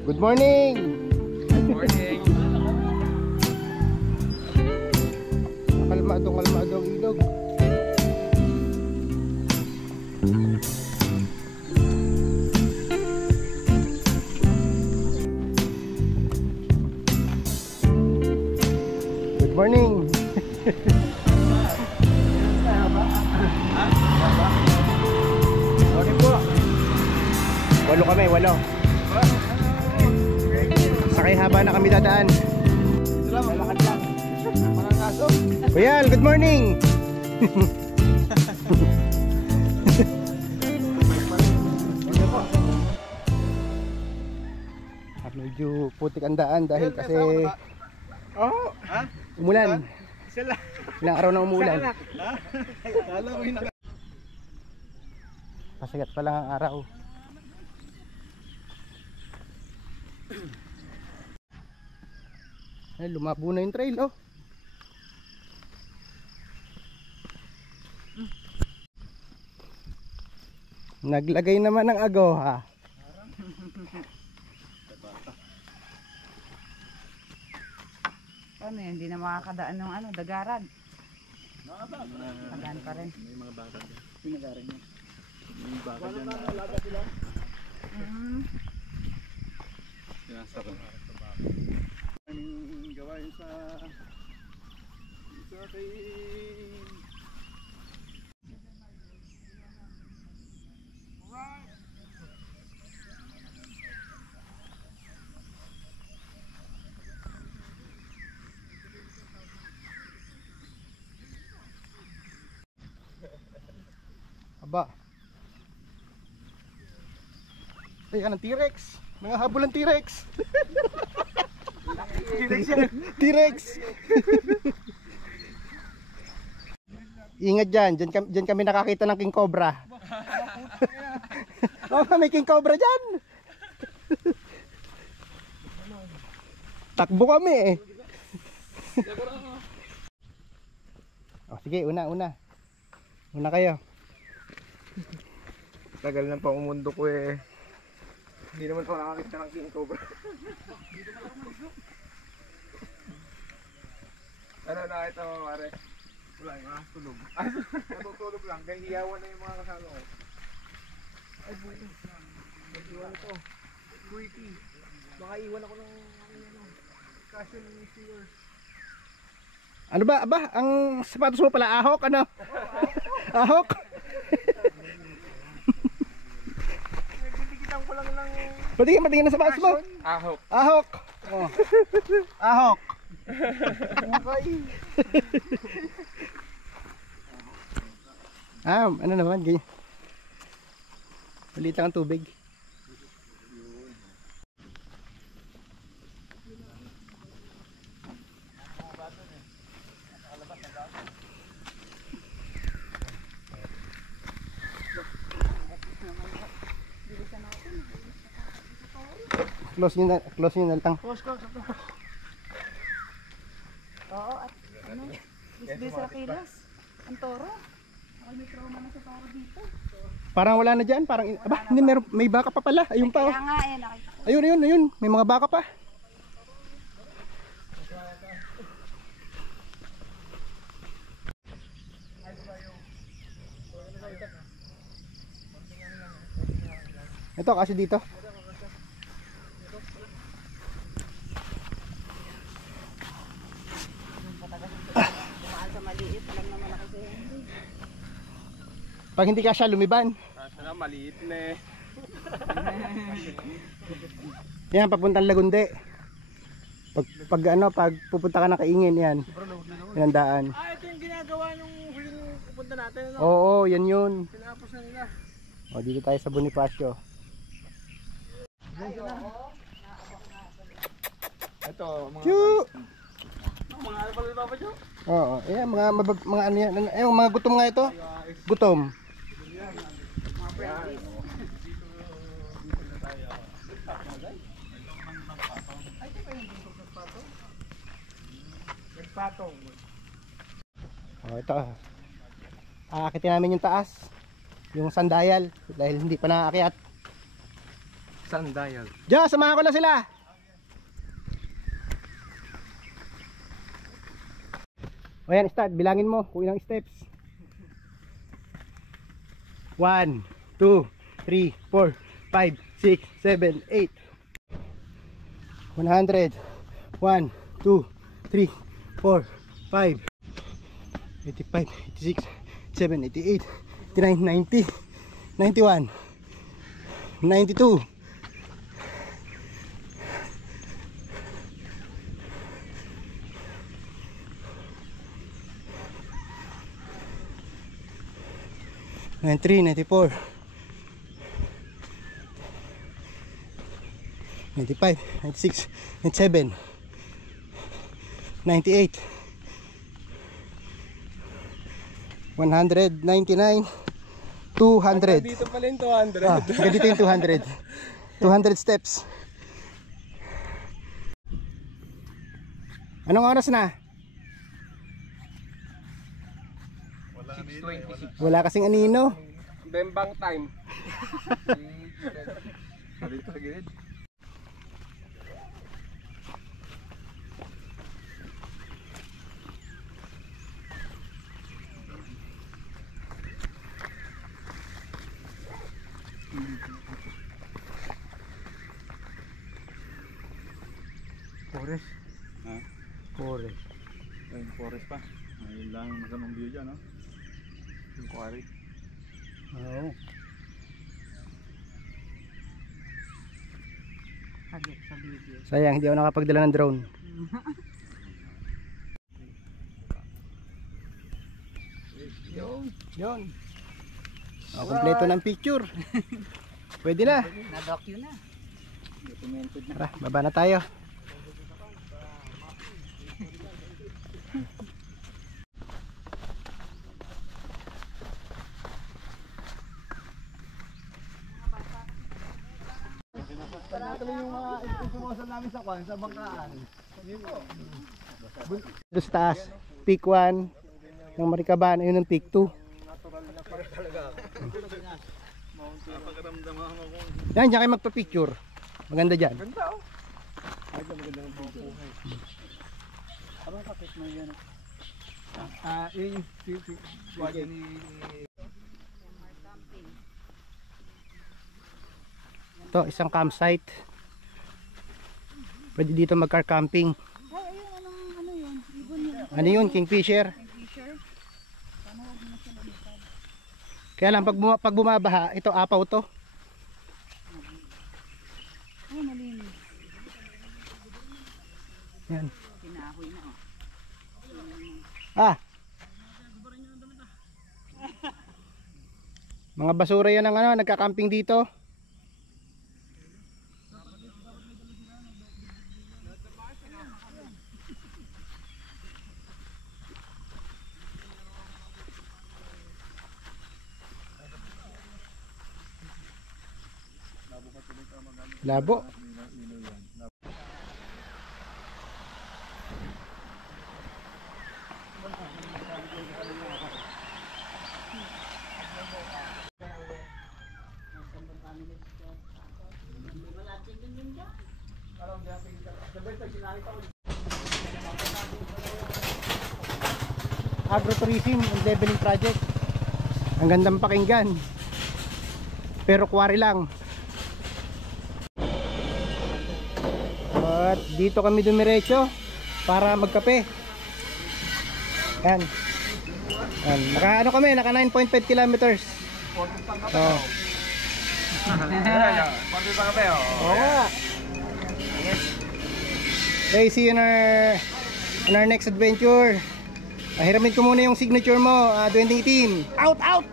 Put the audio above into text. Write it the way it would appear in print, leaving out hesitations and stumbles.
Good morning! Good morning! Kalmado ang ilog. Good morning! Morning po! Walo kami, walo. Sakay haba na kami dadaan. Lalakad lang. Mga kaso. Kuyal, good morning! Medyo putik ang daan dahil kasi umulan. Ilang araw na umulan. Pasigat pa lang ang araw. Ay, lumabo na yung trail, oh. Naglagay naman ng agoha. Ano yan, hindi na makakadaan ng dagaran. Tagaan pa rin. May mga baka dyan. Pinagaran niya. May baka dyan. Sinasarap. Ang gawain sa kay Aba. Ay, anong T-Rex? Mga habol ng T-Rex. T-Rex. Ingat dyan. Dyan kami nakakita ng King Cobra. Oh, may King Cobra dyan. Takbo kami eh. Oh, sige, una kayo. tagal ng pangumundo ko eh. Hindi naman ako nakakita ng King Cobra. Ano nakita mo pare? Wala yung mga tulog. Natutulog lang, kaya hiyawan na yung mga kasama ko. Ay buti. Nag-iwan ito. Quickie. Baka iwan ako ng casual steers. Ano ba? Aba, ang sapatos mo pala ahok, ano? Ahok? Nagdidikitan ko lang ng Patingin ang sapatos mo. ahok. Ahok. Oh. Ahok. Okay. Ano naman, ganyan. Maliit lang ang tubig. Close nyo na lang. Oo, at bisbis sa kilos. Ang toro. Ay, may trauma na sa toro dito. Parang wala na dyan. Parang, aba, hindi, may baka pa pala. Ayun pa. Oh. Kaya nga nakita ko. Ayun. May mga baka pa. Ito kasi dito. Dumaan sa maliit. Alam naman ako sa hindi. Pag hindi ka siya lumiban. Sana maliit na eh. Yan, papuntang Lagunde. Pag pupunta ka ng Kaingin, yan. Yan ang daan. Ito yung ginagawa nung huling pupunta natin. Ano? Oo, yan yun. Pinapos na nila. O, dito tayo sa Bonifacio. Ito, mga... Choo! Mga ano pala ito ba dyan? Oo, ayan, mga ano yan. Ayun, mga gutom nga ito. Gutom. Patong. O, ito. Aakitin namin yung taas. Yung sandayal. Dahil hindi pa nakaakyat. Sundial. Diyan, samahan ko na sila. O yan, start. Bilangin mo kung ilang steps. 1, 2, 3, 4, 5, 6, 7, 8. 100. 1, 2, 3, 4, 5. 85, 86, 87, 88, 89, 90, 91, 92. 93, 94, 95, 96, 97, 98, 199, 200. Dito pala yung 200. Hanggang dito yung 200. 200 steps. Anong oras na? 6:26. Wala kasing anino. Bembang time. Dito sa gilid. Forest. Ha? Forest. Ayun, forest pa. Ayun lang masamang view dyan, no? Yung quarry. Oo. Hagit sa video. Sayang, hindi ako nakapagdala ng drone. Yun. Oh, kompleto ng picture. Pwede na. Na-docu na. Documented na. Tara, baba na tayo. Panatuloy yung mga information namin sa kwan, sa bangkaan. Doon sa taas, peak 1 ng Maricaban, ayun ang peak 2. Yan, dyan kayo magpa-picture. Maganda dyan. Ganda, oh. Ay, maganda ng video. Abang kapit mo yan. Yun yung wadi ni... Ito, isang campsite. Pwede dito mag-car camping. Ay, ayun, ano yun? Ibon yun. Ano yun? Kingfisher. Fisher. Sana huwag mo na siya lumipad. Kaya lang, pag bumabaha, ito apaw to. Ay, malinis. Yan. Pinahoy na, oh. Ah! Mga basura yan ang ano, nagka-camping dito. Labo. Agrotourism and leveling project. Ang gandang pakinggan. Pero quarry lang. At dito kami dumiretso para magkape. Yan. Yan. Naka ano kami, naka 9.5 kilometers. Oh. Pwede pa kape, oh. Oo nga. Okay, see you in our next adventure. Hiramin ko muna yung signature mo, 2018. Out!